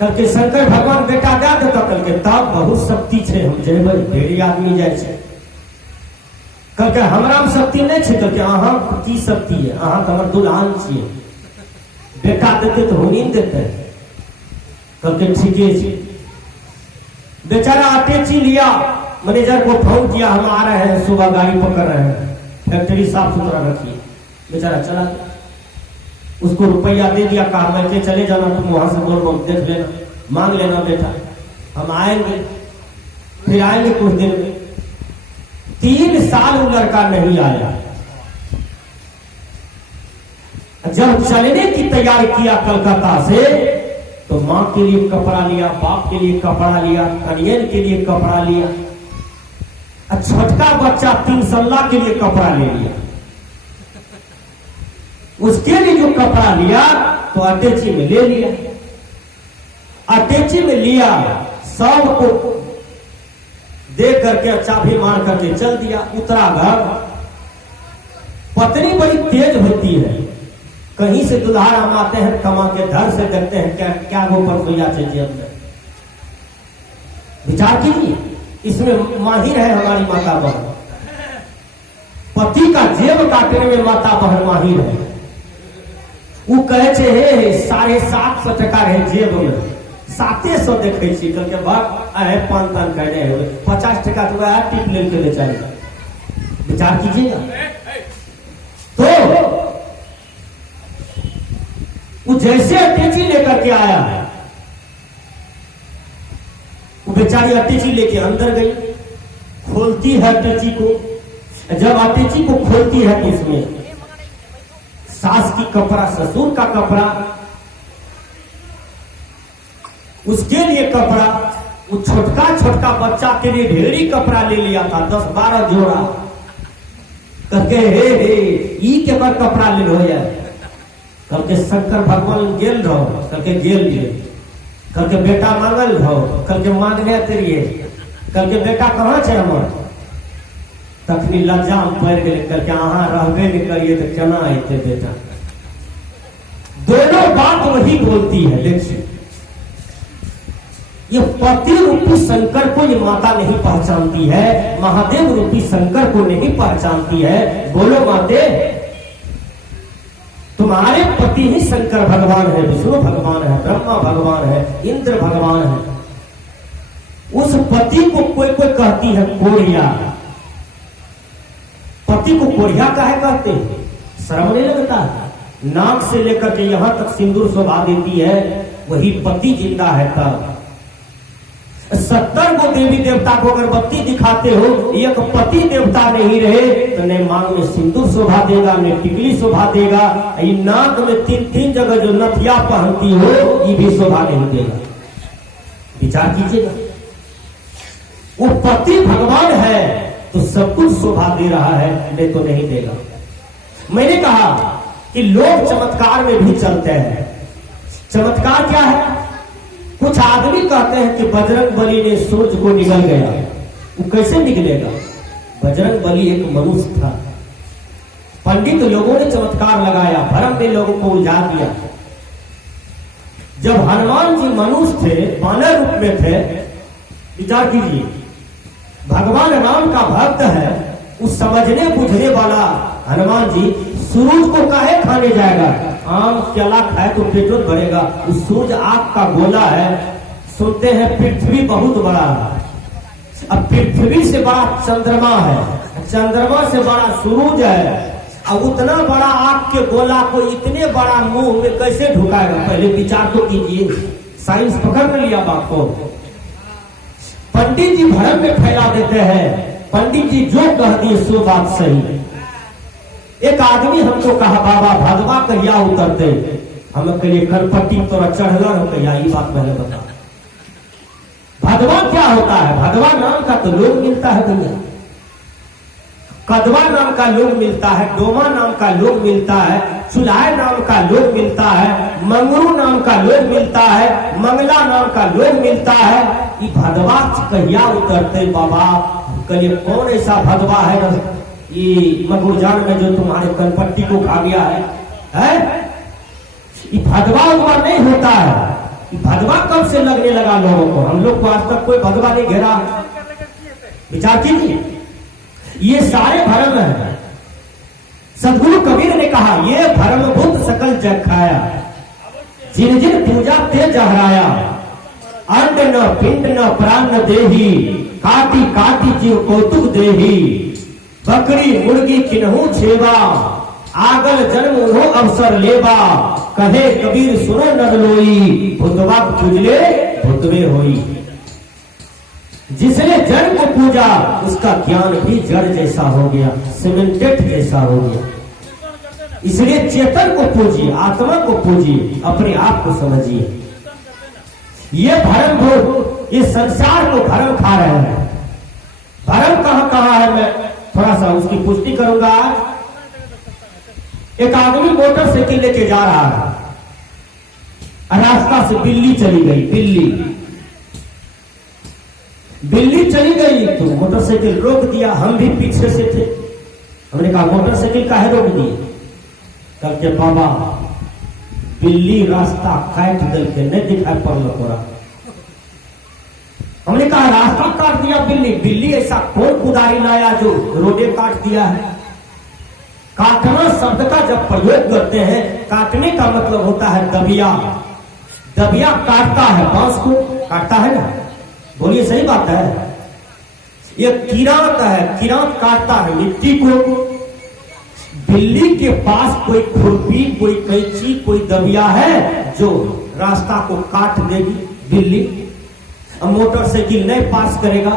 कल के शंकर भगवान बेटा दे देता कल के तब बहुत शक्ति छे हम जेबै ढेरी आदमी जाय छे कल के हमरा में शक्ति नहीं छे कल के अहाँ की शक्ति है अहाँ तो हमर दुल्हन छिए बेटा देते तो होनी देते कल के ठीके छे बेचारा अटैची लिया मैनेजर को फोन किया हम आ रहे हैं सुबह गाड़ी पकड़ रहे हैं फैक्ट्री साफ सुथरा रखिए बेचारा चला उसको रुपया दे दिया कहा मैं के चले जाना तुम वहां से बोल देख लेना मांग लेना बेटा हम आएंगे फिर आएंगे कुछ दिन में 3 साल वो लड़का नहीं आया जब चलने की तैयारी किया कलकत्ता से तो माँ के लिए कपड़ा लिया बाप के लिए कपड़ा लिया कनियन के लिए कपड़ा लिया छोटका बच्चा 3 साल के लिए कपड़ा ले लिया उसके लिए जो कपड़ा लिया तो अटैची में ले लिया अटैची में लिया सबको दे करके चाबी मार करके चल दिया उतरा घर पत्नी बड़ी तेज होती है कहीं से दुल्हा हम आते हैं कमा के घर से देखते हैं क्या क्या वो परसोया चाहिए हमने विचार कीजिए इसमें माहिर है हमारी माता बहन पति का जेब काटने में माता बहन माहिर है वो कहे छे हे 750 टका रहे जेब में 700 देखे छी कल के बाद आए 5 तान कहने 50 टका तो वह टिप लेके ले जाएगा विचार कीजिएगा तो वो जैसे अटैची लेकर के आया वो बेचारी अटैची लेके अंदर गई खोलती है अटैची को जब अटैची को खोलती है तो उसमें सास की कपड़ा ससुर का कपड़ा उसके लिए कपड़ा वो छोटका छोटका बच्चा के लिए ढेरी कपड़ा ले लिया था 10-12 जोड़ा करके हे ई के पर कपड़ा ले लो यार करके शंकर भगवान गेल रहो करके गेल लिए करके बेटा मांगल रहो करके मांगने तेरिए करके बेटा कहाँ छे हमर तखनी लज्जा में पड़ गए करके अहाँ रहबे नहीं करिए तो केना अते बेटा दोनों बात वही बोलती है देखिए ये पति रूपी शंकर को ये माता नहीं पहचानती है महादेव रूपी शंकर को नहीं पहचानती है बोलो माते तुम्हारे पति ही शंकर भगवान है विष्णु भगवान है ब्रह्मा भगवान है इंद्र भगवान है उस पति को कोई कोई कहती है कोरिया पति को कोरिया काहे कहते हैं शर्म नहीं लगता नाक से लेकर के यहां तक सिंदूर शोभा देती है वही पति जिंदा है तब 70 को देवी देवता को अगरबत्ती दिखाते हो एक पति देवता नहीं रहे तो न मांग में सिंदूर शोभा देगा न टिकली शोभा देगा ये नाक में 3 जगह जो नथिया पहनती हो ये भी शोभा नहीं देगा विचार कीजिएगा वो पति भगवान है तो सब कुछ शोभा दे रहा है नहीं तो नहीं देगा मैंने कहा कि लोग चमत्कार में भी चलते हैं चमत्कार क्या है कुछ आदमी कहते हैं कि बजरंग बली ने सूर्य को निगल गया वो कैसे निकलेगा बजरंग बली एक मनुष्य था पंडित लोगों ने चमत्कार लगाया भरम ने लोगों को उलझा दिया जब हनुमान जी मनुष्य थे बानर रूप में थे विचार कीजिए भगवान राम का भक्त है उस समझने बुझने वाला हनुमान जी सूरज को काहे खाने जाएगा आम केला खाए तो पेट्रोल भरेगा उस सूरज आग का गोला है सुनते हैं पृथ्वी बहुत बड़ा है अब पृथ्वी से बड़ा चंद्रमा है चंद्रमा से बड़ा सूरज है अब उतना बड़ा आग के गोला को इतने बड़ा मुंह में कैसे ढुकाएगा पहले विचार तो कीजिए साइंस पकड़ लिया बात को पंडित जी भरम में फैला देते हैं पंडित जी जो कह दिए सो बात सही एक आदमी हमको कहा बाबा भगवा कहिया उतरते हम कहिए करपट्टी तोरा चढ़ला हो कहिया ये बात पहले बता भगवा क्या होता है भगवा नाम का तो लोग मिलता है भैया कदवा नाम का लोग मिलता है डोमा नाम का लोग मिलता है चुलाय नाम का लोग मिलता है मंगरू नाम का लोग मिलता है मंगला नाम का लोग मिलता है ये भगवा कहिया उतरते बाबा कहिए कौन ऐसा भगवा है ये मगुरजान में जो तुम्हारे कनपट्टी को खा गया है? ये भगवा उगवा नहीं होता है भगवा कब से लगने लगा लोगों को? हम लोग को आज तक कोई भगवा नहीं घेरा। विचार कीजिए, ये सारे भ्रम है। सदगुरु कबीर ने कहा, ये भ्रम भूत सकल जग खाया, जिन जिन पूजा ते जहराया, अंड न पिंड न प्राण न देही, काटी काटी जीव कौतुक देही, बकरी मुर्गी किन्हू छेवा, आगल जन्म उन्हो अवसर लेवा, कहे कबीर सुनो नर लोई, भुतवा पूजले भुतवे होई। जिसने जड़ को पूजा उसका ज्ञान भी जड़ जैसा हो गया, सीमेंटेड जैसा हो गया। इसलिए चेतन को पूजिए, आत्मा को पूजिए, अपने आप को समझिए। ये भरम भूत, ये संसार को भरम खा रहे हैं। भरम कहां कहां है, मैं थोड़ा सा उसकी पुष्टि करूंगा। एक आदमी मोटरसाइकिल लेके जा रहा है, रास्ता से बिल्ली चली गई। बिल्ली चली गई तो मोटरसाइकिल रोक दिया। हम भी पीछे से थे, हमने कहा मोटरसाइकिल काहे रोक दी? कल के बाबा बिल्ली रास्ता काट दल के नहीं दिखाई पड़ल तोरा। हमने कहा रास्ता काट दिया बिल्ली ऐसा कौन कुदारी लाया जो रोडे काट दिया है? काटना शब्द का जब प्रयोग करते हैं, काटने का मतलब होता है दबिया। दबिया काटता है, बांस को काटता है ना, बोलिए सही बात है। ये किरात है, किरात काटता है मिट्टी को। बिल्ली के पास कोई खुरपी, कोई कैंची, कोई दबिया है जो रास्ता को काट देगी बिल्ली। अब मोटरसाइकिल नहीं पास करेगा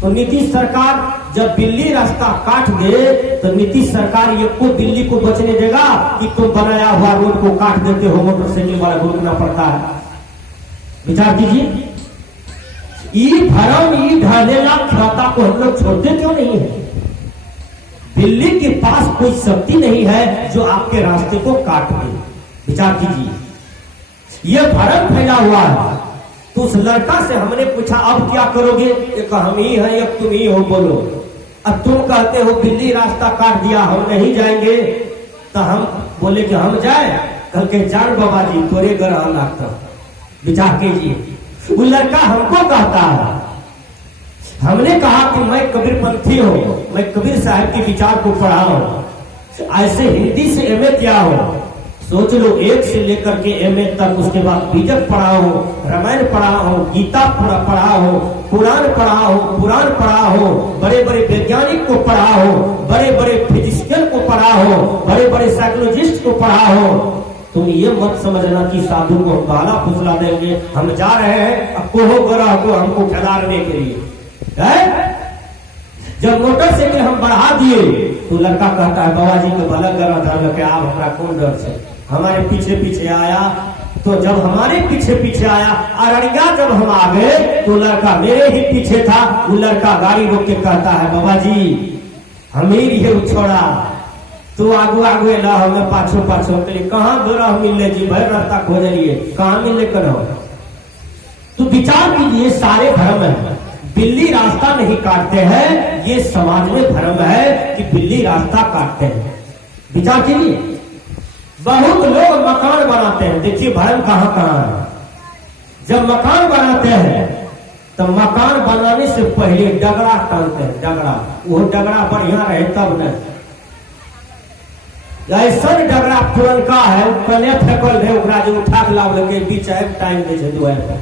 तो नीतीश सरकार जब बिल्ली रास्ता काट दे तो नीतीश सरकार ये को बिल्ली को बचने देगा कि तुम बनाया हुआ रोड को काट देते हो, मोटरसाइकिल वाला को रुकना पड़ता है। विचार कीजिए, ई भरम ई ढालेला ख्याता को हम लोग छोड़ते क्यों नहीं है? बिल्ली के पास कोई शक्ति नहीं है जो आपके रास्ते को काट दे। विचार कीजिए, यह भरम फैला हुआ है। तो उस लड़का से हमने पूछा अब क्या करोगे? एक हम ही हैं, एक तुम ही हो, बोलो। अब तुम कहते हो बिल्ली रास्ता काट दिया, हम नहीं जाएंगे। तो हम बोले कि हम जाए, कल के जान बाबा जी तोरे ग्रह लागता। विचार कीजिए, वो लड़का हमको कहता है। हमने कहा कि मैं कबीरपंथी हूं, मैं कबीर साहब के विचार को पढ़ा हूं। ऐसे हिंदी से एमए किया हो, सोच लो, 1 से लेकर के एमए तक, उसके बाद बीजक पढ़ा हो, रामायण पढ़ा हो, गीता पढ़ा हो, कुरान पढ़ा हो, पुराण पढ़ा हो, बड़े बड़े वैज्ञानिक को पढ़ा हो, बड़े बड़े फिजिशियन को पढ़ा हो, बड़े बड़े साइकोलॉजिस्ट को पढ़ा हो। तुम ये मत समझना कि साधु को हम गाला फुसला देंगे, हम जा रहे हैं अब कोहो ग्रह को हमको खिलाने के लिए है? जब मोटरसाइकिल हम बढ़ा दिए तो लड़का कहता है बाबा जी को भला ग्रह धर्म के आप हमारा कौन डर से? हमारे पीछे पीछे आया। तो जब हमारे पीछे पीछे आया, अररिया जब हम आ गए तो लड़का मेरे ही पीछे था। वो लड़का गाड़ी रोक के कहता है बाबा जी हमीर ये छोड़ा, तू आगू आगू ला, हमें पाछो पाछो के लिए कहाँ ग्रह मिलने जी, भर रास्ता खोजलिए कहाँ मिलने करो। तो विचार कीजिए, सारे भ्रम है। बिल्ली रास्ता नहीं काटते हैं, ये समाज में भ्रम है कि बिल्ली रास्ता काटते हैं। विचार कीजिए, बहुत लोग मकान बनाते हैं, देखिए भ्रम कहां कहां है। जब मकान बनाते हैं तो मकान बनाने से पहले डगरा टानते हैं, डगरा। वो डगरा बढ़िया रहे तब न, ऐसा डगरा पुरनका है, पहले फेंकल है, जो उठा के लाभ लगे बीच टाइम दे दुआर।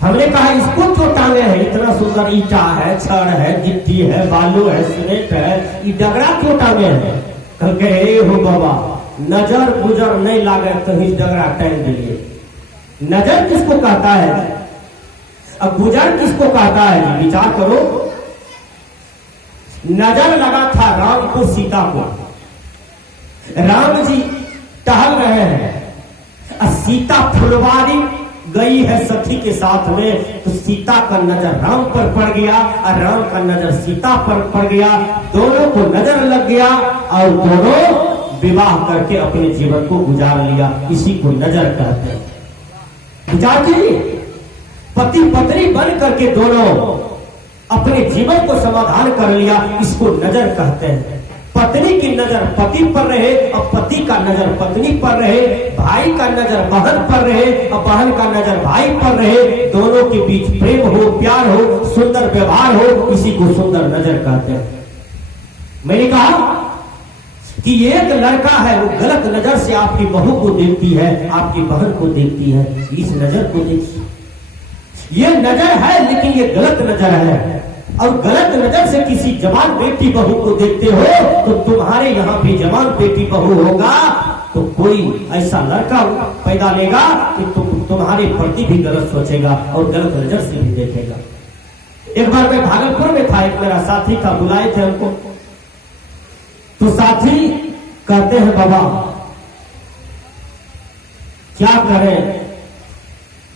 हमने कहा इसको क्यों टांगे हैं? इतना सुंदर ईटा है, छड़ है, गिट्टी है, बालू है, सीमेंट है, ये डगरा क्यों टांगे हैं? कल के हे हो बाबा, नजर गुजर नहीं लागे तो इस डगरा टांग दिए। नजर किसको कहता है? अब गुजर किसको कहता है? विचार करो। नजर लगा था राम को सीता को, राम जी टहल रहे हैं, सीता फुलवारी गई है सखी के साथ में, तो सीता का नजर राम पर पड़ गया और राम का नजर सीता पर पड़ गया। दोनों को नजर लग गया और दोनों विवाह करके अपने जीवन को गुजार लिया। इसी को नजर कहते हैं। विचार कीजिए, पति पत्नी बन करके दोनों अपने जीवन को समाधान कर लिया, इसको नजर कहते हैं। पत्नी की नजर पति पर रहे और पति का नजर पत्नी पर रहे, भाई का नजर बहन पर रहे और बहन का नजर भाई पर रहे, दोनों के बीच प्रेम हो, प्यार हो, सुंदर व्यवहार हो, इसी को सुंदर नजर कहते हैं। मैंने कहा कि एक लड़का है वो गलत नजर से आपकी बहू को देखती है, आपकी बहन को देखती है, इस नजर को देखिए। ये नजर है लेकिन ये गलत नजर है, और गलत नजर से किसी जवान बेटी बहू को देखते हो तो तुम्हारे यहाँ भी जवान बेटी बहू होगा तो कोई ऐसा लड़का पैदा लेगा कि तुम्हारे प्रति भी गलत सोचेगा और गलत नजर से भी देखेगा। एक बार मैं भागलपुर में था, एक मेरा साथी था, बुलाए थे हमको, तो साथी कहते हैं बाबा क्या करें,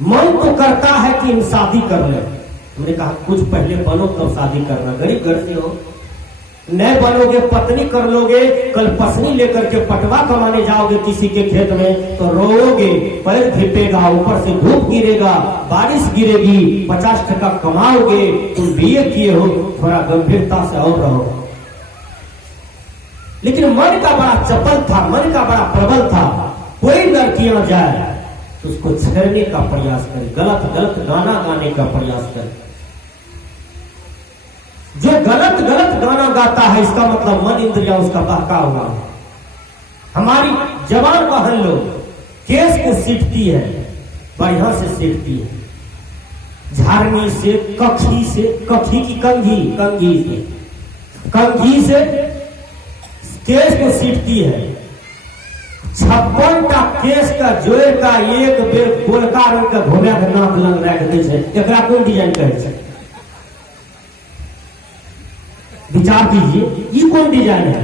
मन तो करता है कि हम शादी कर ले। हमने कहा कुछ पहले बनो तब शादी करना, गरीब घर से हो, नहीं बनोगे पत्नी कर लोगे, कल पसनी लेकर के पटवा कमाने जाओगे किसी के खेत में तो रोओगे, पैर धिपेगा, ऊपर से धूप गिरेगा, बारिश गिरेगी, 50 टका कमाओगे, तुम बीए किए हो, थोड़ा गंभीरता से और रहो। लेकिन मन का बड़ा चपल था, मन का बड़ा प्रबल था, कोई लड़कियां जाए तो उसको छेड़ने का प्रयास करे, गलत गलत गाना गाने का प्रयास करे। जो गलत गलत गाना गाता है इसका मतलब मन इंद्रिया उसका बहका हुआ है। हमारी जवान बहन लोग केस को सीखती है, बढ़िया से सीखती है, झाड़नी से, कखी से, कखी की कंघी, कंघी से केस को सीखती है। 56टा केस का जोड़ का एक बेर गोलका रंग का घोड़ा के नाक लग रख दे छै, एकरा कोन डिजाइन कहै छै? विचार कीजिए, ये कौन डिजाइन है?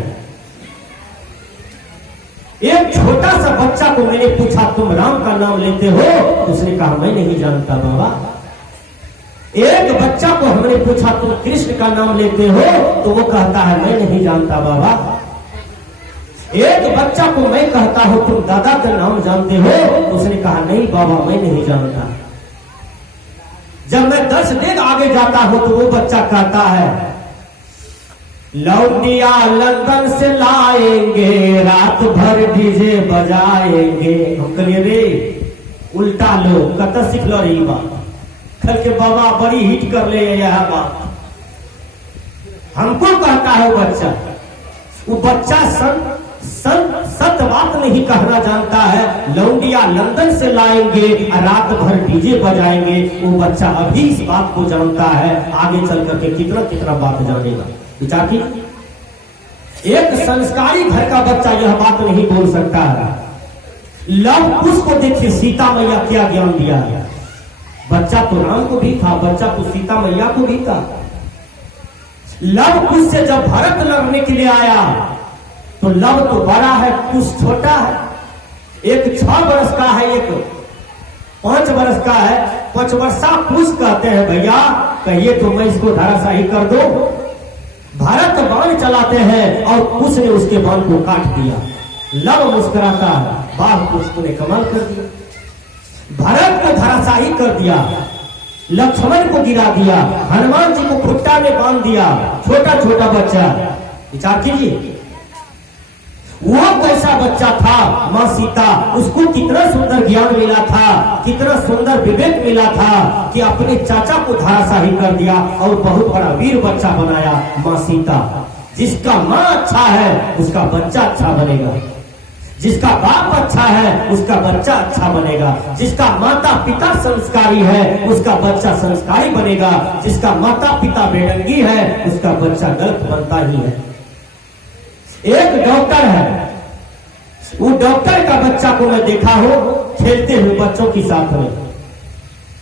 एक छोटा सा बच्चा को मैंने पूछा तुम राम का नाम लेते हो? उसने कहा मैं नहीं जानता बाबा। एक बच्चा को हमने पूछा तुम कृष्ण का नाम लेते हो? तो वो कहता है मैं नहीं जानता बाबा। एक बच्चा को मैं कहता हूं तुम दादा का नाम जानते हो? उसने कहा नहीं बाबा मैं नहीं जानता। जब मैं 10 डेग आगे जाता हूं तो वो बच्चा कहता है लौंडिया लंदन से लाएंगे, रात भर डीजे बजाएंगे। हम कहिए रे उल्टा लो, कत सीख लो रही बात, खल के बाबा बड़ी हिट कर ले यह बात। हमको कहता है वो बच्चा सत बात नहीं कहना जानता है। लौंडिया लंदन से लाएंगे, रात भर डीजे बजाएंगे। वो बच्चा अभी इस बात को जानता है, आगे चल करके कितना कितना बात जानेगा। विचार की एक संस्कारी घर का बच्चा यह बात नहीं बोल सकता है। लव कुश को देखिए, सीता मैया क्या ज्ञान दिया है। बच्चा तो राम को भी था, बच्चा तो सीता मैया को भी था। लव कुश से जब भरत लड़ने के लिए आया तो लव तो बड़ा है, कुश छोटा है। एक 6 वर्ष का है, एक 5 वर्ष का है। 5 वर्षा कुश कहते हैं भैया, कहिए तो मैं इसको धराशाही कर दो। भरत बाण चलाते हैं और कुश ने उसके बाण को काट दिया। लव मुस्कुराता है, वाह कुश ने कमाल कर दिया, भरत को धराशाही कर दिया, लक्ष्मण को गिरा दिया, हनुमान जी को खुट्टा में बांध दिया। छोटा छोटा बच्चा, विचार कीजिए वो कैसा बच्चा था। माँ सीता, उसको कितना सुंदर ज्ञान मिला था, कितना सुंदर विवेक मिला था कि अपने चाचा को धराशाही कर दिया और बहुत बड़ा वीर बच्चा बनाया। माँ सीता, जिसका माँ अच्छा है उसका बच्चा अच्छा बनेगा, जिसका बाप अच्छा है उसका बच्चा अच्छा बनेगा, जिसका माता पिता संस्कारी है उसका बच्चा संस्कारी बनेगा, जिसका माता पिता बेढंगी है उसका बच्चा गलत बनता ही है। एक डॉक्टर है, वो डॉक्टर का बच्चा को मैं देखा हो खेलते हुए बच्चों के साथ में,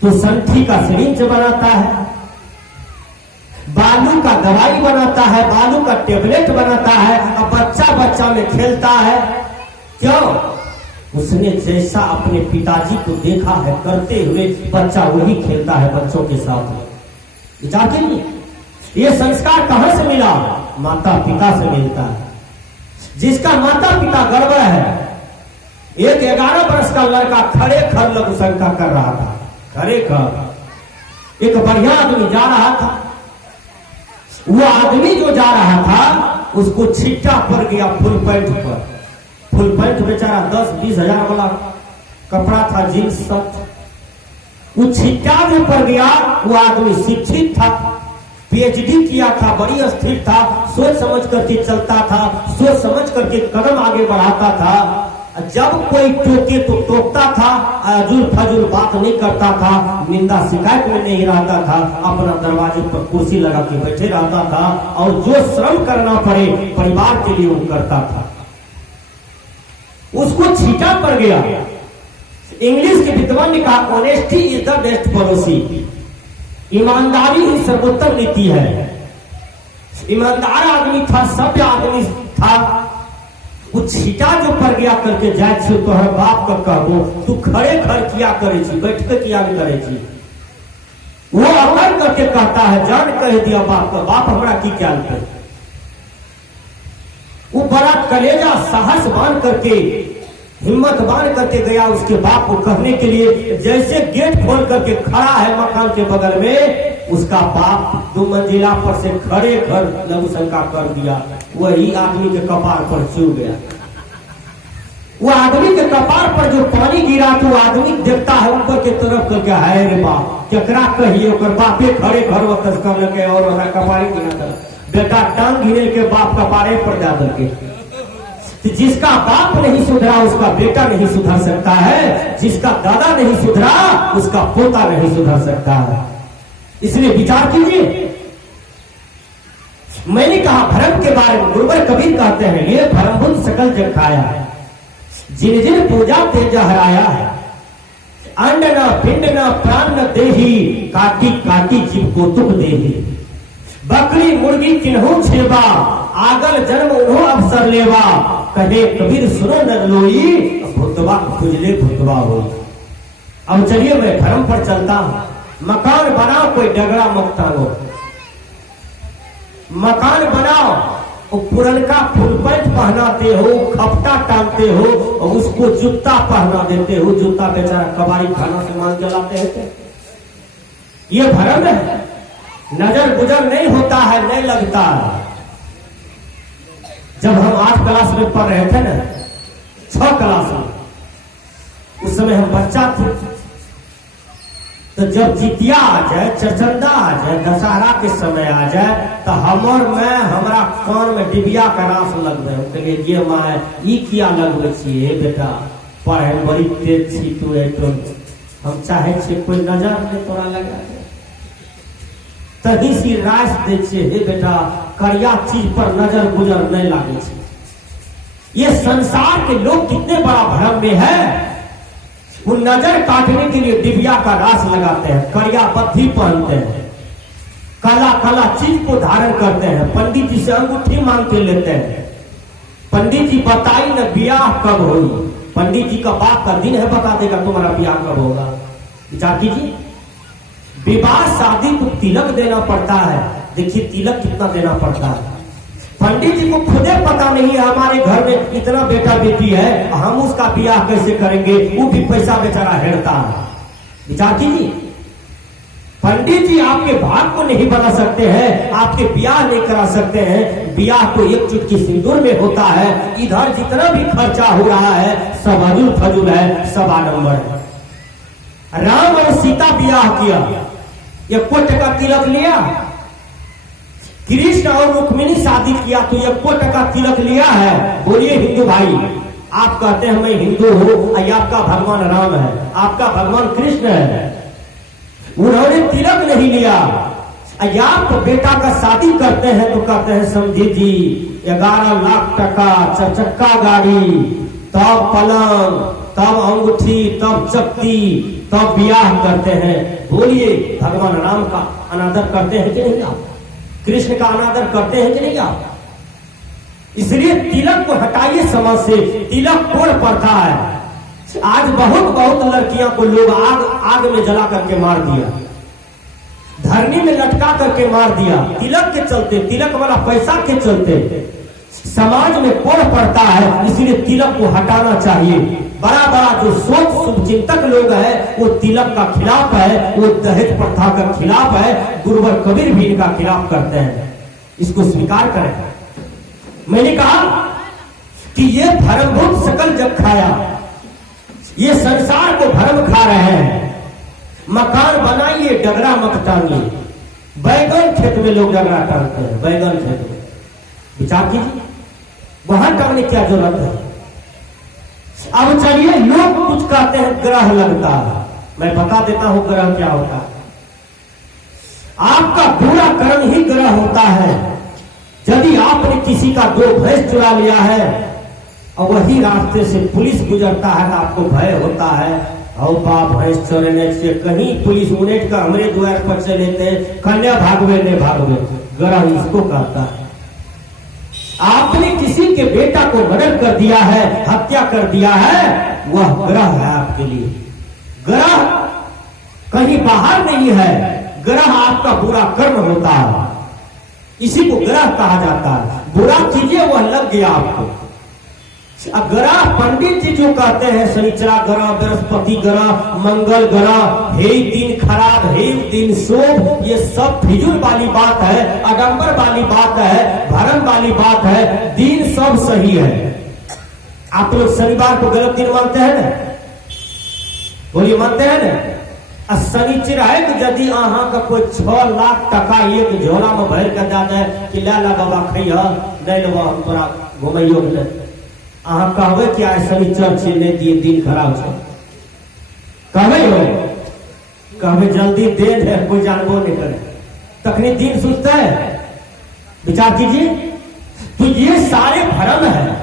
तो संठी का सिरिंज बनाता है, बालू का दवाई बनाता है, बालू का टेबलेट बनाता है, और बच्चा बच्चा में खेलता है। क्यों? उसने जैसा अपने पिताजी को देखा है करते हुए, बच्चा वही खेलता है बच्चों के साथ में। विचार कीजिए, ये संस्कार कहां से मिला? माता पिता से मिलता है। जिसका माता पिता गड़बड़ है, एक 11 वर्ष का लड़का खड़े खर लघु शंका कर रहा था, खड़े खर। एक बढ़िया आदमी जा रहा था, वो आदमी जो जा रहा था उसको छिट्टा पड़ गया फुल पैंट पर। फुल पैंट बेचारा 10-20 हजार वाला कपड़ा था, जींस शर्ट, वो छिट्टा जो पड़ गया। वो आदमी शिक्षित था, पीएचडी किया था, बड़ी स्थिर था, सोच समझ करके चलता था, सोच समझ करके कदम आगे बढ़ाता था। जब कोई टोके तो टोकता था, अजुल फजुल बात नहीं करता था, निंदा शिकायत में नहीं रहता था, अपना दरवाजे पर कुर्सी लगा के बैठे रहता था और जो श्रम करना पड़े परिवार के लिए वो करता था। उसको छीटा पड़ गया। इंग्लिश के विद्वान ने कहा honesty is the best policy, ईमानदारी ही सर्वोत्तम नीति है। ईमानदार आदमी था, सभ्य आदमी था। वो छीटा जो पड़ गया करके जाए छे तोहर बाप का कहबो, तू खड़े खड़ किया करे छी, बैठ के किया करे छी। वो अगर करके कहता है, जान कह दिया बाप का, बाप हमरा की क्या करे। वो बड़ा कलेजा साहस बांध करके, हिम्मत बांध करके गया उसके बाप को कहने के लिए। जैसे गेट खोल करके खड़ा है मकान के बगल में, उसका बाप 2 मंजिला पर से खड़े खड़ लघुशंका कर दिया। वही आदमी के कपार पर छू गया। वो आदमी के कपार पर जो पानी गिरा तो आदमी देखता है ऊपर के तरफ करके, हाय रे बाप, केकरा कहिए ओकर बापे खड़े घर वतस कर लगे और ओकरा कपारे गिरा कर बेटा टांग गिरे के बाप कपारे पर जा करके। जिसका बाप नहीं सुधरा उसका बेटा नहीं सुधर सकता है, जिसका दादा नहीं सुधरा उसका पोता नहीं सुधर सकता है। इसलिए विचार कीजिए। मैंने कहा भरम के बारे में गुरुवर कबीर कहते हैं, ये भरम बुद्ध सकल जग खाया है, जिन जिन पूजा तेज हराया है, अंड न पिंड न प्राण न देही, काटी काटी जीव को तुक देही। बकरी मुर्गी किन्हू छेबा, आगल जन्म उन्हों अवसर लेवा, कहे कबीर सुनो न लोई, भुतवा खुजले भुतवा हो। अब चलिए मैं भरम पर चलता हूं। मकान बनाओ, कोई डगरा मत टांगो। मकान बनाओ, वो पुरनका फुल पैंट पहनाते हो, खपटा टांगते हो और उसको जूता पहना देते हो। जूता बेचारा कबाड़ी खाना से मान चलाते हैं। ये भरम है, नजर गुजर नहीं होता है, नहीं लगता है। जब हम 8 क्लास में पढ़ रहे थे ना, 6 क्लास में, उस समय हम बच्चा थे, तो जब जितिया आ जाए, चरचंदा आ जाए, दशहरा के समय आ जाए, तो हमरा कान में डिबिया का रास लगबे। ये माँ ई किया लगबे छिए बेटा, पढ़े बड़ी तेज छी तू, हम चाहे छे कोई नजर नहीं तोरा लगा दे, तभी सी रास दे छे, हे बेटा करिया चीज पर नजर गुजर नहीं लागे छे। ये संसार के लोग कितने बड़ा भ्रम में है। वो नजर काटने के लिए डिबिया का रास लगाते हैं, करिया बत्ती पहनते हैं, काला काला चीज को धारण करते हैं, पंडित जी से अंगूठी मांग के लेते हैं। पंडित जी बताई न ब्याह कब होगी, पंडित जी का बाप का दिन है, बता देगा तुम्हारा ब्याह कब होगा। विचार कीजिए, विवाह शादी को तिलक देना पड़ता है। देखिए तिलक कितना देना पड़ता है। पंडित जी को खुदे पता नहीं है हमारे घर में इतना बेटा बेटी है, हम उसका ब्याह कैसे करेंगे, वो भी पैसा बेचारा हेरता है। विचार कीजिए, पंडित जी आपके भाग को नहीं बना सकते हैं, आपके ब्याह नहीं करा सकते हैं। ब्याह तो एक चुटकी सिंदूर में होता है। इधर जितना भी खर्चा हो रहा है सब अजुल फजुल है, सब आडंबर है। राम और सीता ब्याह किया, 1 टका तिलक लिया। कृष्ण और रुक्मिणी शादी किया तो 1 टका तिलक लिया है। बोलिए हिंदू भाई, आप कहते हैं मैं हिंदू हूं, आपका भगवान राम है, आपका भगवान कृष्ण है, उन्होंने तिलक नहीं लिया। आप बेटा का शादी करते हैं तो कहते हैं समझी जी 11 लाख टका, 4 चक्का गाड़ी, तब पलंग, तब अंगूठी, तब चक्की, तब ब्याह करते हैं। बोलिए भगवान राम का अनादर करते हैं कि नहीं आप? कृष्ण का अनादर करते हैं कि नहीं आप? इसलिए तिलक को हटाइए समाज से, तिलक कोण पड़ता है। आज बहुत बहुत लड़कियां को लोग आग में जला करके मार दिया, धरनी में लटका करके मार दिया, तिलक के चलते, तिलक वाला पैसा के चलते। समाज में कोण पड़ता है, इसलिए तिलक को हटाना चाहिए। बड़ा बड़ा जो सोच शुभ चिंतक लोग हैं वो तिलक का खिलाफ है, वो दहेज प्रथा का खिलाफ है। गुरुवर कबीर भी इनका खिलाफ करते हैं, इसको स्वीकार करें। मैंने कहा कि ये धर्मभूत सकल जब खाया, ये संसार को भरम खा रहे हैं। मकान बनाइए डगरा मत टांगिए। बैगन खेत में लोग डगरा टांगते हैं, बैगन खेत में विचार कीजिए, वहां टांगने क्या जरूरत है। अब चलिए, लोग कुछ कहते हैं ग्रह लगता है। मैं बता देता हूं ग्रह क्या होता है। आपका बुरा कर्म ही ग्रह होता है। यदि आपने किसी का 2 भैंस चुरा लिया है और वही रास्ते से पुलिस गुजरता है तो आपको भय होता है, और बाप भैंस चोरने से कहीं पुलिस उनेट का हमरे द्वार पर चले थे, कन्या भागवे ने भागवे, ग्रह इसको कहता है। आपने किसी के बेटा को मर्डर कर दिया है, हत्या कर दिया है, वह ग्रह है आपके लिए। ग्रह कहीं बाहर नहीं है, ग्रह आपका बुरा कर्म होता है, इसी को ग्रह कहा जाता है। बुरा कीजिए वह लग गया आपको। अब ग्रह पंडित जी जो कहते हैं शनिचरा ग्रह, बृहस्पति ग्रह, मंगल ग्रह, हे दिन खराब, हे दिन शुभ, ये सब फिजूल वाली बात है, आडंबर वाली बात है, भरम वाली बात है। दिन सब सही है। आप लोग शनिवार को गलत दिन मानते हैं ना? बोलिए, मानते हैं ना? शनिचर है कि यदि अहाँ का कोई 6 लाख टका एक झोला में भर कर दे दे कि ला ला बाबा खैह, नहीं लेबा हम तोरा घुमैयो के, अहाँ कहबे कि आइ शनिचर छै, नहीं दिए दिन खराब छै, कहबे हो? कहबे जल्दी दे दे, कोई जानबो नहीं करे, तखनी दिन सुनता है। विचार कीजिए। तो ये सारे भ्रम है,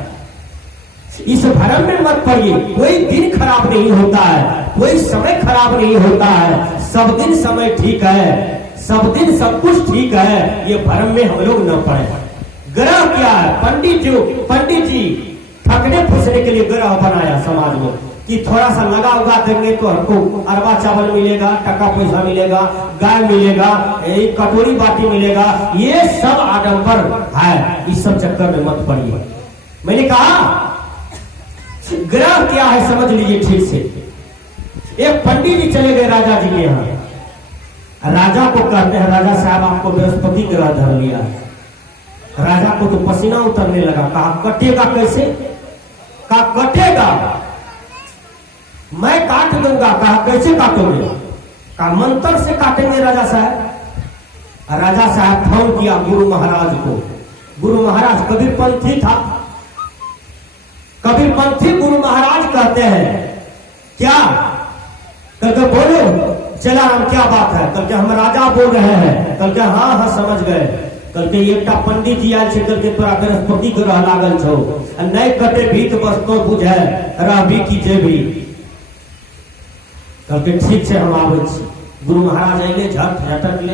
इस भ्रम में मत पड़िए। कोई दिन खराब नहीं होता है, कोई समय खराब नहीं होता है, सब दिन समय ठीक है, सब दिन सब कुछ ठीक है। ये भ्रम में हम लोग न पड़े। ग्रह क्या है? पंडित जी ठगने फंसने के लिए ग्रह बनाया समाज में कि थोड़ा सा लगा उगा देंगे तो हमको अरबा चावल मिलेगा, टका पैसा मिलेगा, गाय मिलेगा, एक कटोरी बाटी मिलेगा। ये सब आडंबर है, इस सब चक्कर में मत पड़िए। मैंने कहा ग्रह क्या है समझ लीजिए ठीक से। एक पंडित जी चले गए राजा जी के यहाँ। राजा को कहते हैं, राजा साहब आपको बृहस्पति ग्रह धर लिया। राजा को तो पसीना उतरने लगा। कहा कटेगा कैसे? कहा कटेगा, मैं काट दूंगा। कहा कैसे काटोगे? कहा मंत्र से काटेंगे राजा साहब। राजा साहब फोन किया गुरु महाराज को। गुरु महाराज कबीरपंथी था। कबीरपंथी गुरु महाराज कहते हैं क्या? करके बोलो चला हम क्या बात है? करके हम राजा बोल रहे हैं। करके हाँ समझ गए। करके एक पंडित जी आयल करके तोरा बृहस्पति ग्रह लागल छो, नहीं कटे भी तो बस तो बुझे रह भी कीजे भी। करके ठीक से हम आवे। गुरु महाराज अले झट झटक ले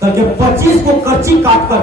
करके 25 को कर्ची काट करके